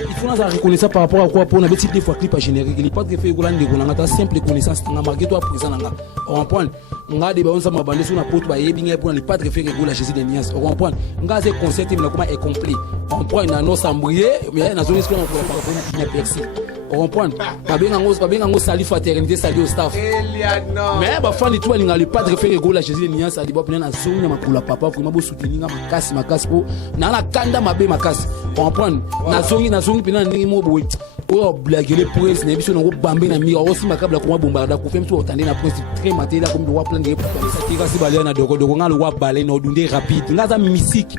Il faut nous reconnaître par rapport à quoi pour on avait des fois clip à générique. Il pas de fait golan de golan ta simple connaissance nga marqué toi présent nga. On comprend. Nga de ba on sa mabande sur na porte ba yebinga pour ne pas de fait golan Jésus de Nias. On comprend. Nga ce concept il comment est complet. On prend na no sambrier mais na zone esclave pour pas pour Percy. On comprend. Ba benga sali fraternité sali au staff. Mais ba fan tout nga le pas de fait golan Jésus de Nias ali ba pena na zone ma pour la papa vraiment bo soutenir makasi po na la kanda mabe makasi. On comprend. Na zone pena ndingi mo boy. O blague les princes na biso ngo bambe na mi aussi makabla ko bombarda ko fem so otande na prince très matériel comme doit plan de ça tira si balé na doko nga lo wa balé na odunde rapide ngaza musique.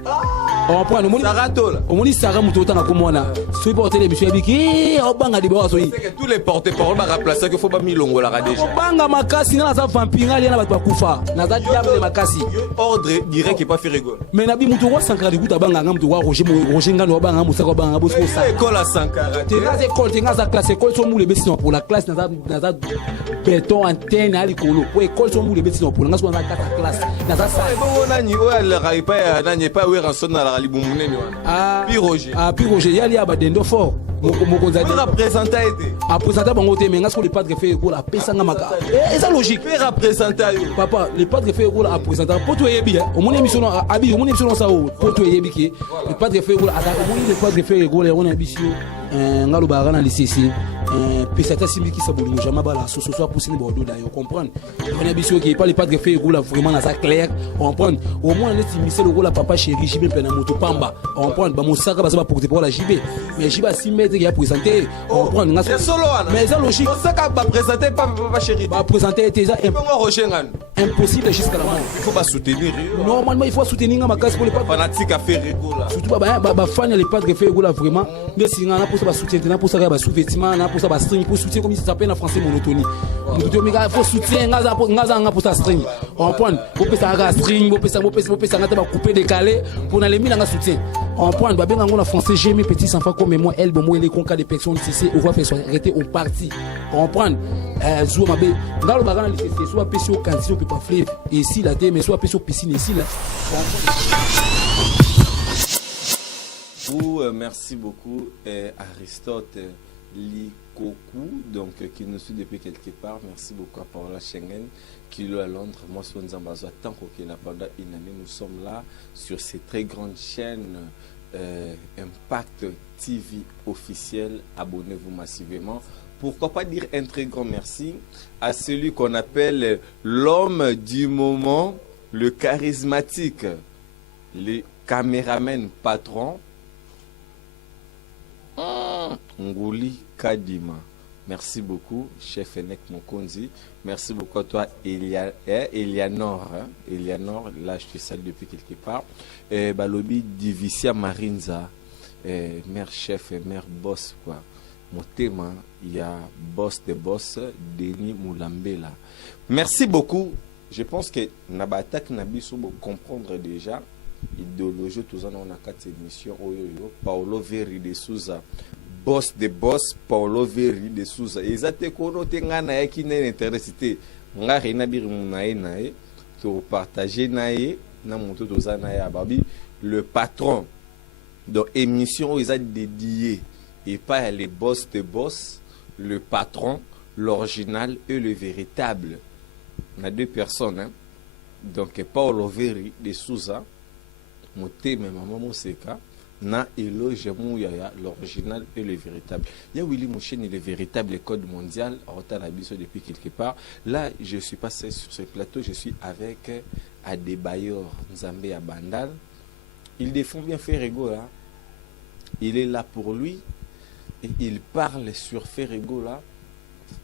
On prend le monde Sarato. On dit Sarah Muto na komona. So porter les monsieur biki o banga di ba so yi. C'est que tous les porte-parole ba remplacer que faut pas mi longo la déjà. O banga makasi na za vampire ali na ba kufa. Na za diable makasi. Ordre direct et pas fait rigole. Mais na bi muto wa Sankara di kuta banga ngam to wa Roger ngano banga musa ko banga bo so sa. École à Sankara. T'es dans la classe école sont moulés bession pour la classe dans la béton antenne à l'école pour école sont moulés bession pour la classe dans la salle on a ni o la raipa na pas oui rançon na la libumune ni wana puis Roger yali abadendo fort mokonza di représenter été a présenter bango te mais ngasko les padres fait école a pesa nga maka et ça logique fait représenter papa les padres fait école a présenter pour toi yebi au mon émission abi au mon émission ça pour toi yebi qui les padres fait école au mon les padres fait école on a émission ngalo ba na lycée pesata simbi qui saboli jamais bala so soit poussé ni bordeaux d'ailleurs comprendre on a biso qui pas les padres fait école vraiment dans ça clair on comprendre au moins les timissé le rôle papa chéri JB pena moto pamba on comprendre ba mosaka ba porter pour la JB mais JB 6 mètres qui a présenté on comprendre mais ça logique mosaka ba présenter pas papa chéri ba présenter déjà impossible jusqu'à la mort il faut pas soutenir normalement il faut soutenir ma casse pour les padres fanatique à faire école surtout ba fan les padres fait école vraiment mais si on a pour ça soutenir pour ça ba sous-vêtements pour ça ba string pour soutien comme ça s'appelle en français monotonie mais il faut soutien ngaza pour ça string on prend pour ça string pour ça ngata ba couper décaler pour na les mis dans soutien on prend ba benga ngona français j'ai mes petits enfants comme moi elle bon moi les conca des personnes c'est on va faire arrêter au parti on prend zo mabe ngalo ba kana lycée soit pesi au cantine peut pas fleuve et ici là mais soit pesi au piscine ici là merci beaucoup Aristote Likoku, donc qui nous suit depuis quelque part. Merci beaucoup à Paola Schengen qui est à Londres. Moi, je suis en tant qu'il y a pendant une année. Nous sommes là sur ces très grandes chaînes Impact TV officiel. Abonnez-vous massivement. Pourquoi pas dire un très grand merci à celui qu'on appelle l'homme du moment, le charismatique, le caméraman patron. Ngouli Kadima. Merci beaucoup, chef Enek Mokonzi. Merci beaucoup à toi, Elianor. Elianor, là je te salue depuis quelque part. Balobi Divicia Marinza, mère chef et mère boss. Quoi. Mon thème, il y a boss de boss, Denis Moulambela. Merci beaucoup. Je pense que Nabatak Nabiso pour comprendre déjà. Idéologie tous en on a 4 émissions Paulo Veri de Souza boss de boss Paulo Veri de Souza ezate kono tenga na qui n'est intéressé nga rena bir munae to partager nae na monto tozana ya babi le patron de émission ils a dédié et pas les boss de boss le patron l'original et le véritable on a 2 personnes hein? Donc Paulo Veri de Souza Moté mais maman Moseka na éloge Mouyaya l'original et le véritable. Il y a Willy Mouchen et le véritable code mondial en Abisso depuis quelque part. Là, je suis passé sur ce plateau, je suis avec Adebayor Nzambe à Bandal. Il défend bien Ferrego là. Il est là pour lui et il parle sur Ferrego là.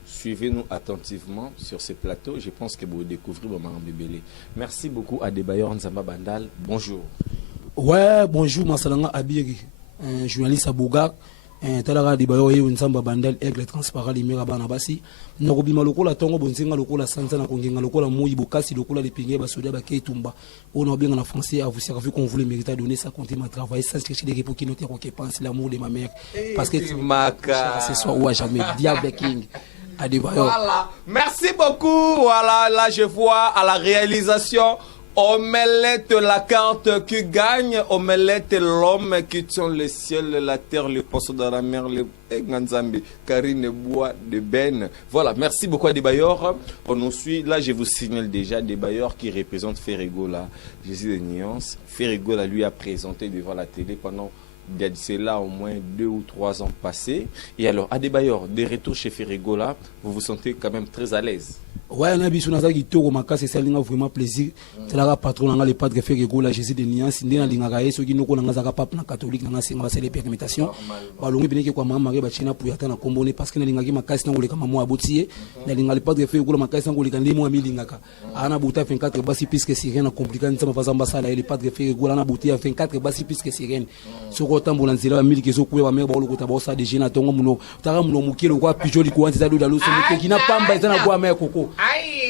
Suivez-nous attentivement sur ce plateau. Je pense que vous découvrez Maman Bébélé. Merci beaucoup Adebayor Nzamba Bandal. Bonjour. Ouais, bonjour, Massalanga Abiri, journaliste à Bouga, Talara de Bayo, Nzamba Bandel, Aigle Transparent, Limera Banabasi, Narobi Maloko, la Tongo, Bonzinga, Loko, la Santana, Konginga, Loko, la Mouy, Bokasi, Loko, la Pingé, Basoda, Baké, Tumba. On a bien en français à vous servir qu'on voulait mériter donner ça, compter ma travail, ça, c'est des réponses qui notent qu'on pense l'amour de ma mère. Parce que c'est soit ou à jamais, Diable King. Voilà, merci beaucoup. Voilà, là je vois à la réalisation Omelette, la carte qui gagne. Omelette, l'homme qui tient le ciel, la terre, le poisson dans la mer, le Nganzambi, Karine Bois de Ben. Voilà, merci beaucoup à Debayor. On nous suit. Là, je vous signale déjà Debayor qui représente Ferregola. Jésus de Nuance. Ferregola lui a présenté devant la télé pendant là au moins 2 ou 3 ans passés. Et alors, à Debayor, des retours chez Ferregola, vous vous sentez quand même très à l'aise? Ouais, on a vu sur notre guitare, c'est ça, vraiment plaisir. C'est là patron, le padre Ferregola, Jésus de Nuance, il y a des gens qui ont papa catholique, c'est les permutations. Balongi bien que quoi, maman Marie Bachina pour y attendre à comboner parce que les gens qui m'accasent dans le camamo à Boutier, les gens qui padre Ferregola m'accasent dans le camamo à Milingaka. Ana Bouta 24 bassi puisque sirène compliqué, nous sommes pas ambassade, les padre Ferregola na Boutia 24 bassi puisque sirène. Sur autant boulanger, Mili qui sont coués à mer, bon, le côté bossa de Gina, Tongo Muno, Taram Mouki, le roi Pijoli, quoi, c'est à l'eau, qui n'a pas besoin de boire mer coco.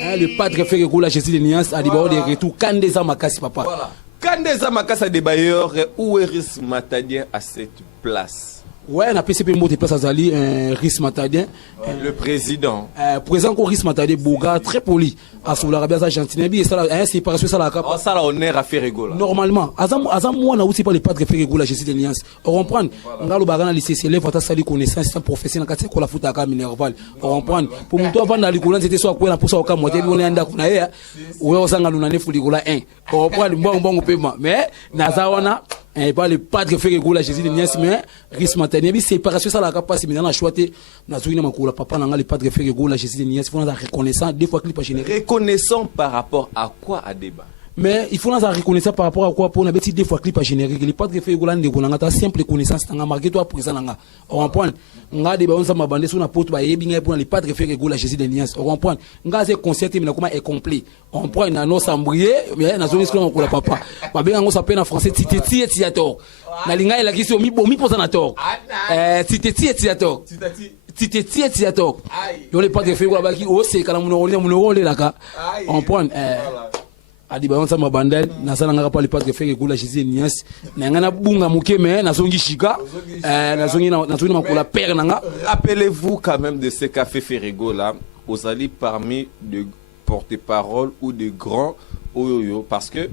Le padre Ferregola, Jésus de Nuance, a dit des retours. Kandeza Makasi, papa. Voilà. Kandeza Makasi de Bayor, où est Riss Matadien à cette place? Ouais, on a PCP Mot de place à Zali, Riss Matadien. Le président. Président encore Riss Matadien, Boga, très poli. À son Arabia, Argentine, et ça, c'est par ça la capa. Ça, là, honneur à Ferregola. Normalement, Azam, moi, on a aussi pas le padre Ferregola, Jésus de Nuance. On comprend. On a le baran à l'ICC, les votes à sali connaissance, c'est un professionnel, quand c'est la foot à Minerval. On comprend. Pour nous, avant d'aller couler, c'était soit quoi, pour ça, au cas, moi, on est en Dakuna, ou on s'en a l'unanimé Fouligola 1. On comprend, bon paiement. Mais, Nazawana, et pas le padre Ferregola, Jésus de Nuance, mais, Riss Matadien, c'est par ça la capacité, mais dans la choité, Nazouina Makula, papa, on a le padre Ferregola, Jésus de Nuance, il faut nous reconnaissant, des fois, qu'il pas généré. Reconnaissant par rapport à quoi à débat? Mais il faut nous reconnaître par rapport à quoi pour nous des fois clip à générique les pas de faire golan de golan ta simple connaissance tanga marqué toi présent nga on comprend nga de ba on sa mabande sur na porte ba yebi pour les pas de faire golan Jésus de Nuance on comprend nga c'est concert mais comment est complet on comprend na no sambrier mais na zone excellent ko la papa ba ben ngo s'appelle en français titeti tiator na linga la question mi posa na tor titeti tiator titeti tiator yo les pas de faire golan ba ki o c'est kana muno la ka on comprend adiba on sa mabandel na sala ngaka pali padre Ferregola Jésus de Nuance na ngana bunga mukeme na zongi shika na zongi makula père nanga. Rappelez-vous quand même de ce qu'a fait Ferregola aux alliés parmi de porte-parole ou de grands oyoyo parce que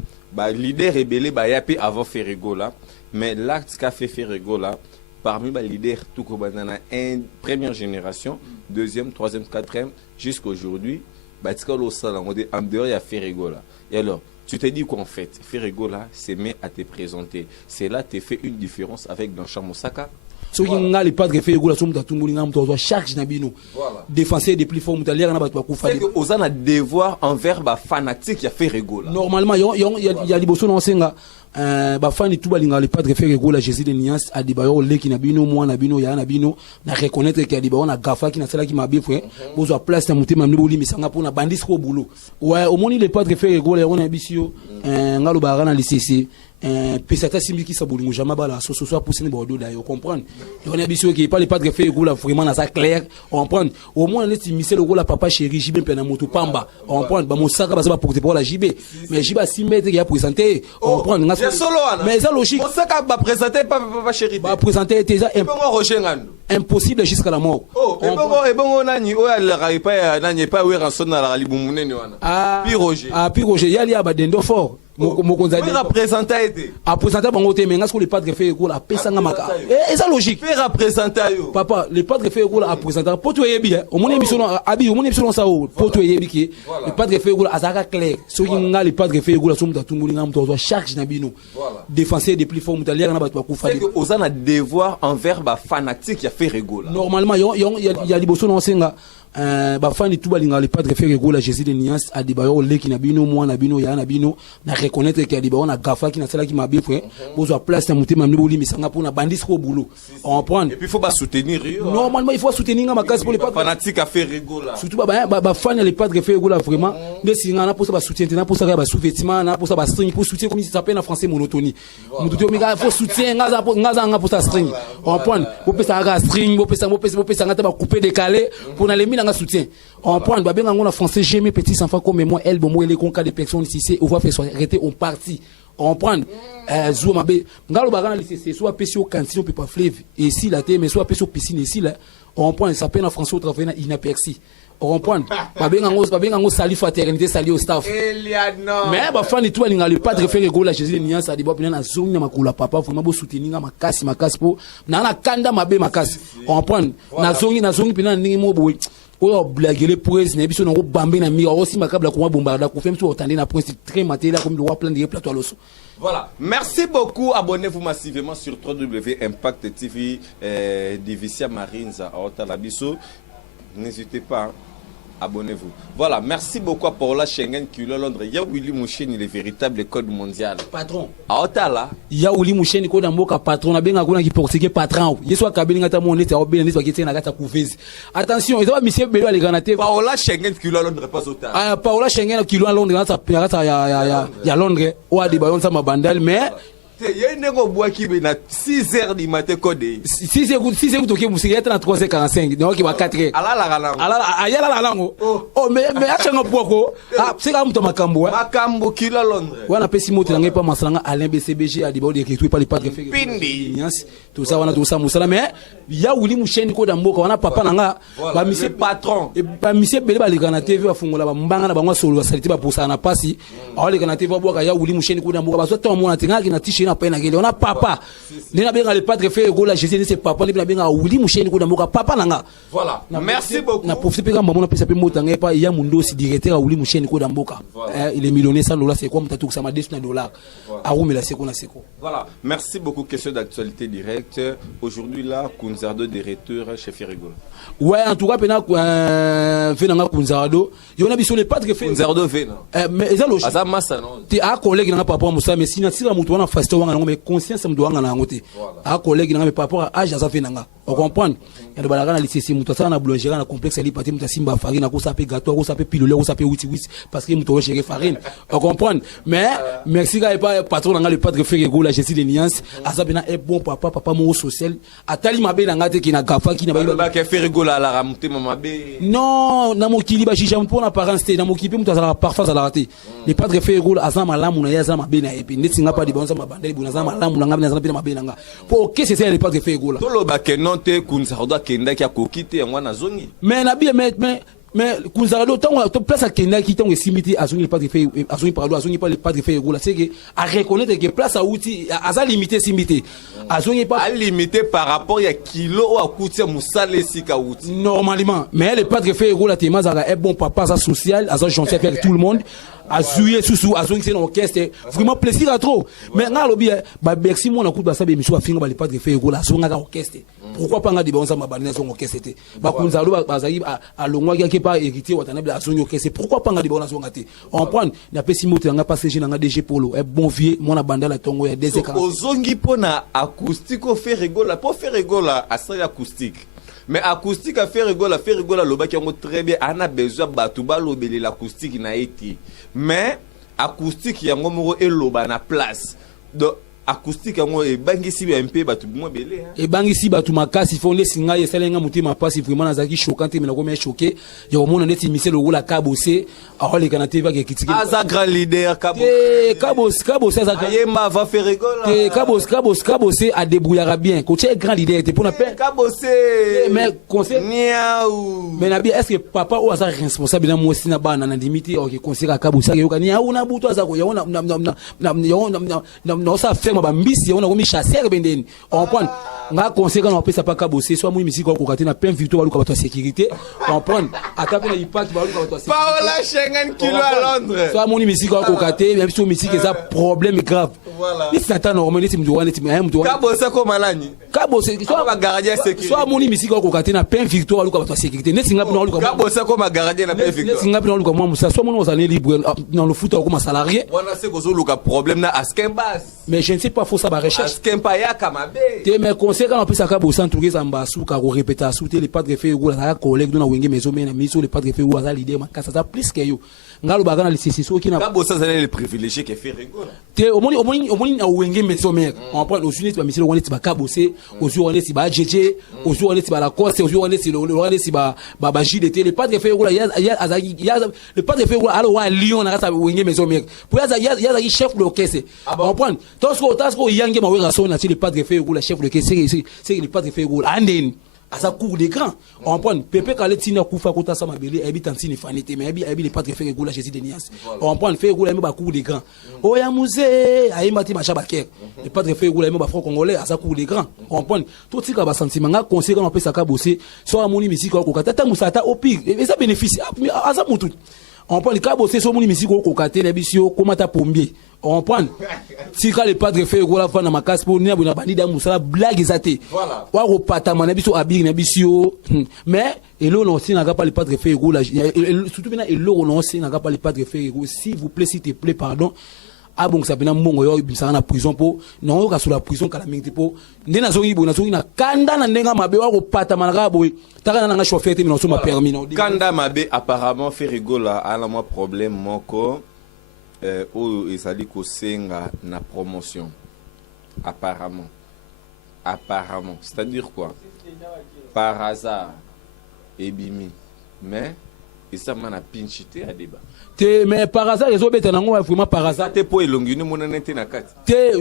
leader rébellé yapi avant Ferregola mais l'acte qu'a fait Ferregola parmi les leaders tout comme dans une première génération, deuxième, troisième, quatrième jusqu'à aujourd'hui en dehors il y a Ferregola. Et alors, tu te dis qu'en fait, Ferregola s'est mis à te présenter. C'est là que tu fais une différence avec Blanchard Moussaka. Ce qui est le padre Ferregola, charge Nabino. Défenseur des plus forts, c'est que vous avez un devoir envers les fanatiques qui a Ferregola. Normalement, il y a des personnes qui ont fan tout balinga le padre Ferregola Jésus de Nuance a dit bayo le qui nabino moi nabino ya nabino na reconnaître que a dit bayo na gafa qui na sala qui m'a bien frère bozo place na mutema mboli misanga pour na bandis ko boulot ouais au moni le padre Ferregola on a bisio ngalo bara na lycée pesata simbi qui sabolingo jamais bala so pour sene bordeaux d'ailleurs comprendre on a bisio qui pas le padre Ferregola vraiment na ça clair on comprend au moins les timissé le rôle papa chéri JB pe na moto pamba on comprend ba mosaka ba porter pour la JB mais JB 6 mètres qui a présenté on comprend mais ça logique. On sait qu'on va présenter pas chéri. Va présenter déjà impossible jusqu'à la mort. Oh, et bon nani o la pas nani pas oui rançon na la libumune wana. Puis Roger. Puis Roger yali abadendo fort. Mokonza a présenté été. A présenté bango te mais ngasko le padre Ferregola a pesanga maka. Et ça logique. Faire représenter yo. Papa, le padre Ferregola a présenté poto yebi hein. Au mon émission abi au mon émission ça poto yebi qui le padre Ferregola azaka clair. So yinga le padre Ferregola somta tumulinga mtozo charge na bino. Défenseur des plus forts mutalière na ba to kufa. C'est que aux a devoir envers ba fanatique qui a Ferregola. Normalement il y a liboso no senga fan tout balinga le padre Ferregola Jésus de Nuance a dit bayo le qui na bino moi na bino ya na bino na reconnaître que a dit bayo na gafa qui na sala qui m'a bien frère bozo place na mutema mboli misanga pour na bandis ko boulot on prend et puis il faut pas soutenir normalement il faut soutenir ma case pour les padres fanatiques à Ferregola surtout fan le padre Ferregola vraiment mais si na pour ça ba soutien na pour ça ba sous-vêtement na pour ça ba string pour soutien comme ça s'appelle en français monotonie mututo mais faut soutien ngaza pour ça string on prend pour ça ga string pour ça ngata ba couper décaler pour na les nga soutien on prend ba benga ngona français j'aime petits enfants comme moi elle bon moi les cas de personnes ici on va faire arrêter on parti on prend zouma be ngalo ba kana lycée soit pesio cantine peut pas fleuve et ici la mais soit pesio piscine ici là on prend ça s'appelle en français au travail inaperçu comprendre babenga ngo sali fraternité sali au staff Eleanor mais ba fani tout alinga le padre fait rigola Jésus les niances adi bopina na zongi na makula papa vraiment bo soutenir makasi po na kanda mabe makasi comprendre na zongi pina ndingi mo boy oyo blaguer prince na biso na ko bambe na mi aussi makabla ko bombarda ko fem so otandé na prince très matériel comme le roi plein de plateau loso. Voilà, merci beaucoup. Abonnez-vous massivement sur www.impact TV Divicia Marines à Otalabiso. N'hésitez pas, hein. Abonnez-vous. Voilà, merci beaucoup à Paola Schengen qui est Londres. Il y a Willy Mouchen, le véritable code mondial. Patron. À Otala. Il y a Willy Mouchen qui est un patron. Il y a un qui porte patron. Il y a un cabine qui est attention, il y a un monsieur Belo à l'éganaté. Paola Schengen qui est Londres, pas Otala. Ah, Paola Schengen qui est à Londres. Il y a Londres. Ou à des ballons, ça m'a bandal, mais. Il y a une bois qui est à 6h du matin codé. 6h, ok, vous êtes à 3h45. Donc, il va 4h. Oh, mais à chaque fois, c'est comme ton Macambo. Macambo qui est à Londres. On a pas si mot, il pas Maslanga, Alain BCBG, à des bords qui pas les padres. Pindi. Tout ça, on a tout ça, Moussala. Mais il y a Willy Mouchen, on a papa Nanga. Monsieur patron. Et monsieur Bele, les Granate, va Fungola, Mbanga, Banga Solo, Saliti, pour ça, on a pas si. Alors, les Granate, va voir qu'il y a Willy Mouchen, qui a on a papa ni na benga le padre fait gola Jésus c'est papa ni na benga Willy Mouchen ko damoka papa nanga. Voilà, merci beaucoup. Na profiter pe kamba mona pesa pe motanga pa ya mundo si directeur Willy Mouchen ko damoka. Il est millionnaire $100 c'est quoi mutatu kusama $200 a rumela seko na seko. Voilà, merci beaucoup. Question d'actualité directe aujourd'hui là Kunzardo de retour chez Ferrigola. Ouais, en tout cas pena venanga Kunzardo yona biso le padre fait Kunzardo vena mais ezalo azamasa non ti a collègue na papa Moussa mais sina sira mutu wana fasto wanga mais conscience mdo wanga na ngote a collègue na par rapport à âge aza venanga on comprendre ya balaka na lisesi mutu sana na boulangerie na complexe ali pati mutu simba farine ko sape gâteau ko sape pilule ko sape witi parce que mutu recherche farine on comprendre mais merci ga pas patron na le padre fait gola Jésus de Niance aza bena est bon papa mo social atali mabe na ngate ki na gafa ki na ba ke Ferrigola la ramonter mabe non na mokili ba jija pour na parents na mokipe mutu azala parfois azala raté le padre fait gola aza malamu na ya aza mabe na epi netinga pas di bonza mabandeli bunaza malamu na ngabe na aza pe mabe na nga pour que c'est le padre fait gola tolo ba ke non te Kunzardo kenda ki akokite yango na zongi mais na bien mais Kunzardo tant place à kenda ki tant simiti azongi le padre fait azongi parado azongi pas le padre fait gola c'est que à reconnaître que place à outil aza limité simiti azongi pas limité par rapport ya kilo ou akutia musale sika outil normalement mais le padre fait gola temazaka est bon papa ça social aza gentil avec tout le monde azouye sous azongi c'est un orchestre vraiment plaisir à trop mais nga lobi ba Bercy mon na coup ba sabe miso afinga ba le padre fait gola azonga ka orchestre pourquoi pas nga di bonza mabandela son orchestre ba Kunzardo bazali a longwa ki pas héritier watana ba azongi orchestre pourquoi pas nga di bonza songa te on prend na pesi moto nga passer na nga DG Polo est bon vieux mon bandela tongo ya DZ40 ozongi pona acoustique au Ferrigola pour Ferrigola à ça acoustique. Mais acoustique à Ferrigola loba qui ont très bien on a besoin batuba lobeli l'acoustique na été mais acoustique yango moko eloba na place donc acoustique yango ebangisi MP batu mo belé hein ebangisi batu makasi fo ne singa yesalenga mutima pasi vraiment nazaki choquant mais na ko me choqué yo mona neti miselo wula kabose ahole kana TV ke kitike aza grand leader kabose aza yemba va Ferrigola kabose a débrouillera bien ko tché grand leader était pour na pe kabose mais conseil niaou mais na bien est-ce que papa ou aza responsable na moi sina bana na limite OK conseil kabose yo kani niaou na buto aza ko yo na ça fait bambisi on a remis chasser bendeni on prend nga conséquent on peut ça pas kabosser soit moi musique ko katina plein victoire baluka bato sécurité on prend attaque na impact baluka bato sécurité Paola Schengen kilo à Londres soit moi musique ko katé même si musique ça problème grave voilà ni satan normal ni mtu wana mtu kabosser ko malani kabosser soit ba gardien sécurité soit moi musique ko katina plein victoire baluka bato sécurité ni singa pina baluka kabosser ko ma gardien na plein victoire ni singa pina baluka moi musa soit moi on est libre dans le foot comme salarié wana c'est ko zoluka problème na askembas mais je ne sais pas faut ça ba recherche askempa ya kamabe te mais conseil quand on peut ça kabosser entouré zamba suka ko répéter souter les padres fait gola ça collègue na wenge maison mais na miso les padres fait gola ça l'idée makasa ça plus que yo ngalo bagana les sisiso qui na kabosser ça les privilégiés qui fait rigola te omoni na wenge maison mais on prend au sunit ba miselo on est ba kabosser au jour on est ba jeje au jour on est ba la course au jour on est le est ba JDT les padres fait gola ya les padres fait gola alors wa Lyon na ça wenge maison mais pour ya chef de l'orchestre on prend Tosco yange mawera sona ti le padre fait gola chef de l'orchestre c'est le padre fait gola andeni à sa cour d'écran. On prend Pepe Kaletina Koufa Kota Samabele, Ebi Tantini Fanité, mais Ebi les patres fait Goula Jésus de Nias. On prend fait Goula Meba cour d'écran. Oya Musée, Aïmati Machabaker, les patres fait Goula Meba Franc Congolais à sa cour d'écran. On prend tout ce qui a sentiment, conseil qu'on appelle ça Kabosé, soit Moni Missiko Kokata, Moussata au pire, et ça bénéficie à ça Moutout. On prend les Kabosé, soit Moni Missiko Kokate, les Bissio, Komata Pombier. On prend si quand les padres fait gola fa na makas pour ni abona bandida musala blague ezate wa ko pata mana biso abiri na bisio mais elo non si na pas les padres fait gola surtout maintenant elo non si na pas les padres fait gola s'il vous plaît s'il te plaît pardon ah bon ça bena mongo yo bisana na prison po non ka sur la prison kala mingi po ndena zo yibo na zo na kanda na ndenga mabe wa ko pata mana boy taka na nga chauffeur te non so ma permis non kanda mabe apparemment fait rigola à la moi problème moko oyo ezali kosenga na promotion apparemment c'est-à-dire quoi par hasard ebimi mais ça m'a na pinchité à débat te mais par hasard les obeta nango vraiment par hasard te po elongi ni monana te na kati te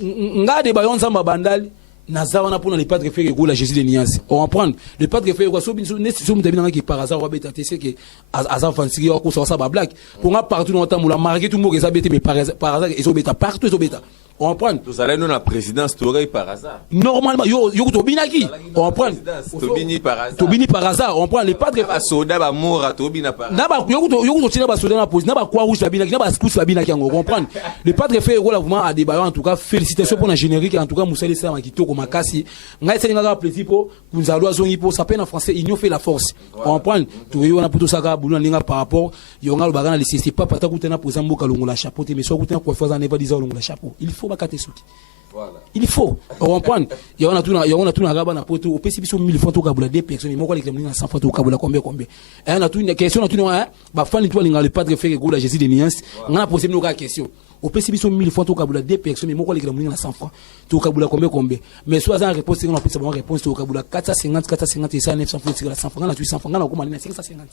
ngade ba yonza mabandali nazawana pour les padres faire gola Jésus de Nias on va prendre les padres faire quoi so mutabina qui par hasard obeta te c'est que azan fansiki ko so ça ba blague pour nga partout dans temps la marquer tout le monde que ça bête mais par hasard ils obeta partout ils obeta on prend vous allez nous la présidence t'aurais par hasard normalement yo to binaki on prend tobini par hasard on prend les padres ba soda ba mora tobina par na ba yo to tina ba soda na pose na ba kwa rouge la binaki na ba scouts la binaki on comprend les padres faire gola vraiment à débat en tout cas félicitations pour la générique en tout cas Moussa Lessa Makitoko makasi ngai c'est nga plaisir pour nous allons zongi pour ça peine en français union fait la force on prend tout yo na puto saka bulu ninga par rapport yo nga lo bagana c'est pas pata kutena poza mboka longola chapeau mais so kutena kwa fois ne pas dire longola chapeau il faut voilà. Il faut comprendre. Il y a on a tout na na poto au PCB sur 1000 francs au kabula des personnes mais moi les na 100 francs au kabula combien et on a tout une question on a tout ba fan toi linga le padre faire gola Jésus de Nias on a posé une question au PCB sur 1000 francs au kabula des personnes mais moi les na 100 francs au kabula combien mais soit en réponse on a pris bonne réponse au kabula 450 et ça 900 francs c'est 100 francs on a 800 francs on a comment 550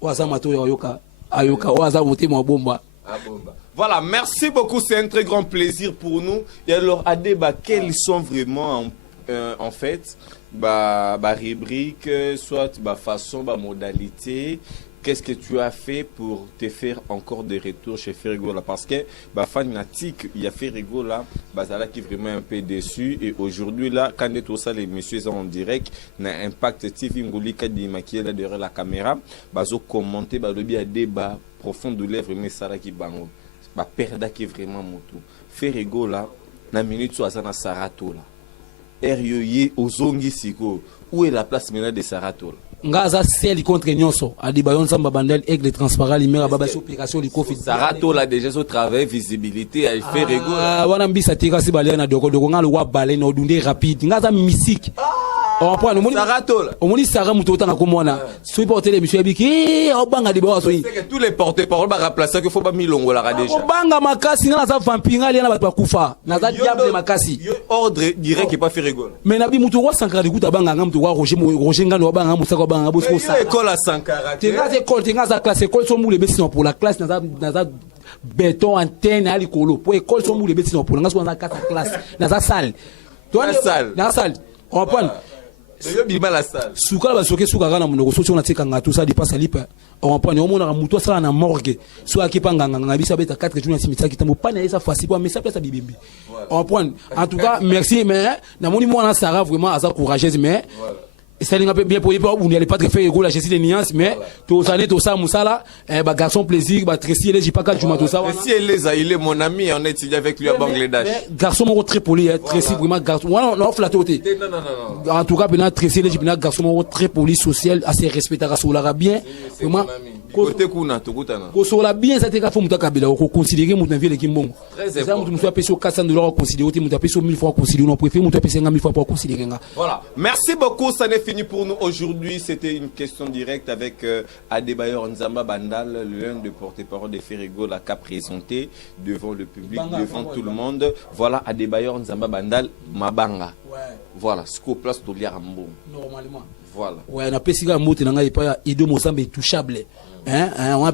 waza mato yoka ayoka waza monter mon bomba. Voilà, merci beaucoup, c'est un très grand plaisir pour nous. Et alors, Adeba, quelles sont vraiment en fait rubrique, soit façon, modalité? Qu'est-ce que tu as fait pour te faire encore des retours chez Ferrigola? Parce que fanatique, il y a Ferrigola, Bazala qui est vraiment un peu déçu. Et aujourd'hui, là, quand tout ça, les messieurs sont en direct, na Impact TV, Ngoli Kadima qui est là derrière la caméra, bazo commenter, bazobi à débat profond de l'œuvre, mais ça là qui bango. Perda qui est vraiment moto. Ferrigola, na minute soit ça na Sarato là. RYE Ozongi Siko. Où est la place maintenant de Sarato là? Ngaza sel contre nyonso adibayon samba bandel aigle transparent limera baba opération likofi Sarato là déjà au travail visibilité à faire rigola wana mbisa tika si balé na doko ngalo wa balé na odunde rapide ngaza musique on prend le Sarato là on dit Sarah muto na komona so porter l'émission abiki obanga diba so c'est que tous les porte-parole ba remplacer que faut pas milongo là déjà obanga makasi na za vampinga ali na ba kufa na za diable makasi ordre direct qui pas faire rigola mais nabi muto wa sankara dikuta banga ngam to wa Roger ngano banga musaka banga bosko ça école à Sankara tenga école tenga za classe école so moule besi pour la classe na za béton antenne ali kolo pour école so moule besi pour ngaso na classe na za salle na salle on prend yo bima la salle suka ba soke suka kana munoko so na tika ngatu sa dipasa lipa on prend on mona muto sala na morgue so akipanga nganga bisa beta 4 jours na simita kitambo pas na esa facile pour mais ça place bibimbi on prend en tout cas merci mais na moni moi Sarah vraiment asa courageuse mais ça n'a pas bien pour on n'allait pas faire gola Jésus de Nias mais tout ça musala garçon plaisir Tracy les pas 4 jours tout ça Tracy il est mon ami on étudie avec lui à Bangladesh garçon très poli Tracy vraiment garçon on offre la totalité non en tout cas Tracy les garçon très poli social assez respectable sur l'arabien vraiment côté kuna tukutana ko sur la bien ça te ka faut muta kabila ko considérer muta vie qui mbongo très ça muta muta peso 400 $, considérer muta peso 1000 francs considérer on préfère muta peso 1000 francs pour considérer voilà merci beaucoup ça n'est fini pour nous aujourd'hui c'était une question directe avec Adebayor Nzamba Bandal l'un des porte-parole de Ferrigola qu'a présenté devant le public devant tout le monde voilà Adebayor Nzamba Bandal Mabanga Voilà, ce qu'on place de l'Irambo. Normalement. Voilà. Ouais, na pesika mbote na ngai pa Edo Mozambe intouchable. On a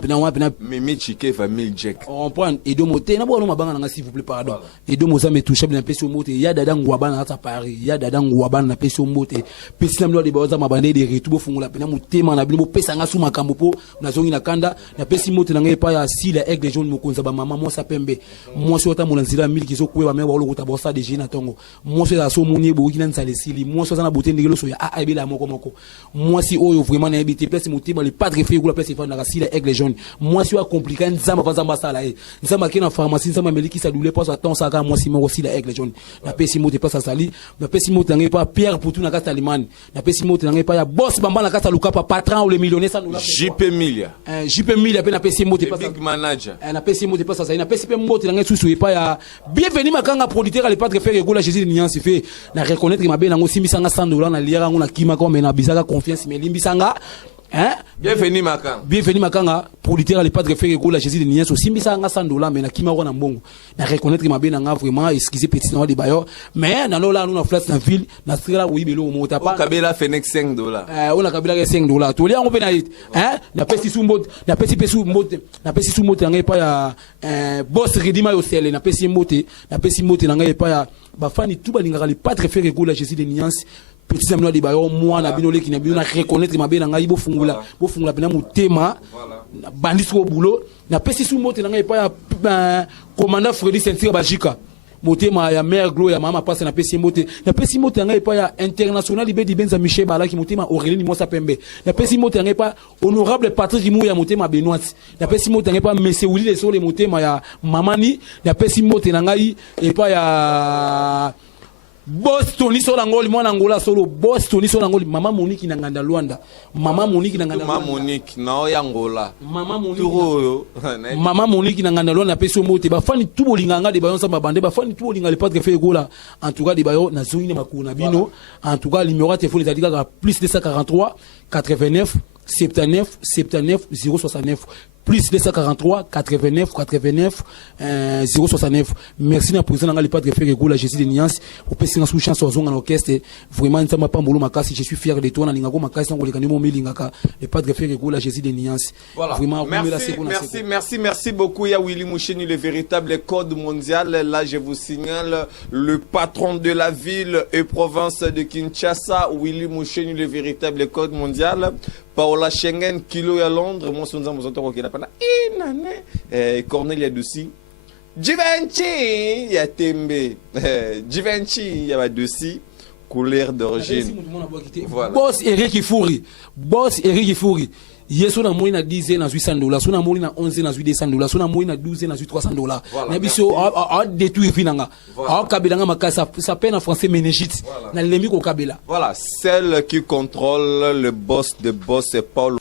Mimi Chike famille Jack. On prend Edo Mote na bo no mabanga na s'il vous plaît pardon. Edo Mozambe intouchable na pesi mote ya dada ngwaba na ta Paris, ya dada ngwaba na pesi mote. Pesi na mlo de baza mabande de retour bo fungula pena mutema na bino pesa nga su makambo po na zongi na kanda na pesi mote na ngai pa ya sila aigle jaune mokonza ba mama mo sa pembe. Mo so ta molanzira 1000 kizo kuwa ba me ba lo kota bossa de jina tongo. Mo so za so moni bo kina nsale sili. Mo so za na bote ndelo so ya a ebela moko. Moi si oyo vraiment na ebité place mutema le padre fait la place ifanda si la aigle jaune. Moi si wa compliqué nzamba vanzamba sala e. Nzamba kina pharmacie nzamba meliki sa douleur pas attend ça ka moi si mo aussi la aigle jaune. Na pesi mote pas sali, na pesi mote ngai pa Pierre pour tout na kata limane. Na pesi mote ngai pa ya boss bamba na kata luka pa patron ou les millionnaires ça nous la. JP Milia. JP Milia pe na pesi mote pas big manager. Na pesi mote pas sali, na pesi pe mote ngai susu pa ya bienvenue makanga producteur le padre fait régola Jésus de nuance fait na reconnaître ma be na ngo simisanga $100 na liera ngo na kima ko me na bizaka confiance mais limbisanga bienvenue makanga. Bienvenue makanga producteur le padre fait régola Jésus de nuance simisanga $100 mais na kima ko na mbongo na reconnaître ma be na nga vraiment excusez petit na de bayo mais na lola nous na place na ville na strela oui belo mo tapa kabela Phoenix $5. On a kabela $5 to lia ngo pe na it na pesi sumbo na pesi pesu mbote na pesi sumote ngai pa ya boss redima yo sele na pesi mote na ngai pa ya bafani tout balingaka le padre fait régola Jésus de nuance petit amino de bayo moi na bino leki na bino na reconnaître ma be na ngai bo fungula pena mutema bandisi ko boulot na pesi sumote na ngai pa ya commandant Freddy Sentir Bajika motema ya mère Glo ya mama passe na pesi mote ngai pa ya international be di benza Michel Balaki motema Aurélie Mosa Pembe na pesi mote ngai pa honorable Patrick Mou ya motema Benoît na pesi mote ngai pa monsieur Willy sur les motema ya mamani na pesi mote ngai e pa ya Boston ni sola ngoli mwana ngola solo Boston ni sola ngoli mama Monique na nganda Luanda mama Monique na Angola mama Monique na nganda Luanda peso mote ba fani tout bolinganga de bayon sa babande ba fani tout bolinga le padre fait gola en tout cas de bayo na zoni makuna bino en tout cas numéro de téléphone les adika plus 243 89 79 069 plus 243 89 069 merci na président nga le padre fait gola Jésus de nuance au pesi na sous chance au zonga orchestre vraiment nzamba pambolo makasi je suis fier de toi na linga ko makasi ngo lekani mo milingaka le padre fait gola Jésus de nuance vraiment merci beaucoup ya Willy Moucheni le véritable code mondial là je vous signale le patron de la ville et province de Kinshasa Willy Moucheni le véritable code mondial Paola Schengen kilo ya Londres moi sonza mozoto ko kila pana Cornelia Dussi Givenchy ya Tembe Givenchy ya Badussi couleur d'origine voilà. Boss Eric Ifouri yeso na moni na 10 na $800 so na moni na 11 na $200 so na moni na 12 na $300 na biso a détruire finanga a kabelanga makasa ça peine en français méningite na lembi ko kabela voilà celle qui contrôle le boss de boss c'est Paul